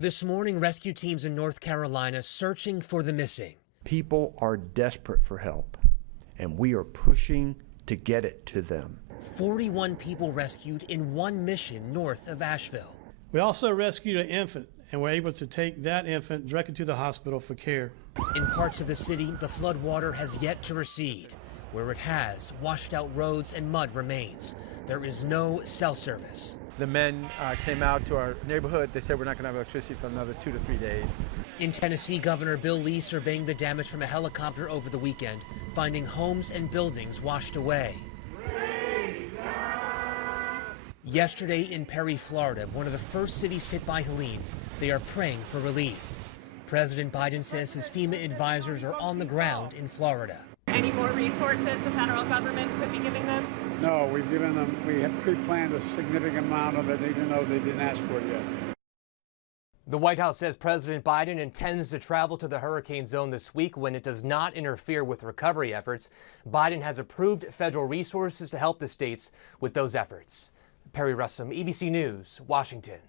This morning, rescue teams in North Carolina searching for the missing. People are desperate for help, and we are pushing to get it to them. 41 people rescued in one mission north of Asheville. We also rescued an infant, and were able to take that infant directly to the hospital for care. In parts of the city, the flood water has yet to recede. Where it has, washed out roads and mud remains. There is no cell service. The men came out to our neighborhood. They said we're not going to have electricity for another 2 to 3 days. In Tennessee, Governor Bill Lee surveying the damage from a helicopter over the weekend, finding homes and buildings washed away. Yesterday in Perry, Florida, one of the first cities hit by Helene, they are praying for relief. President Biden says his FEMA advisors are on the ground in Florida. Any more resources the federal government could be giving them? No, we've given them, we have pre-planned a significant amount of it, even though they didn't ask for it yet. The White House says President Biden intends to travel to the hurricane zone this week when it does not interfere with recovery efforts. Biden has approved federal resources to help the states with those efforts. Perry Russom, ABC News, Washington.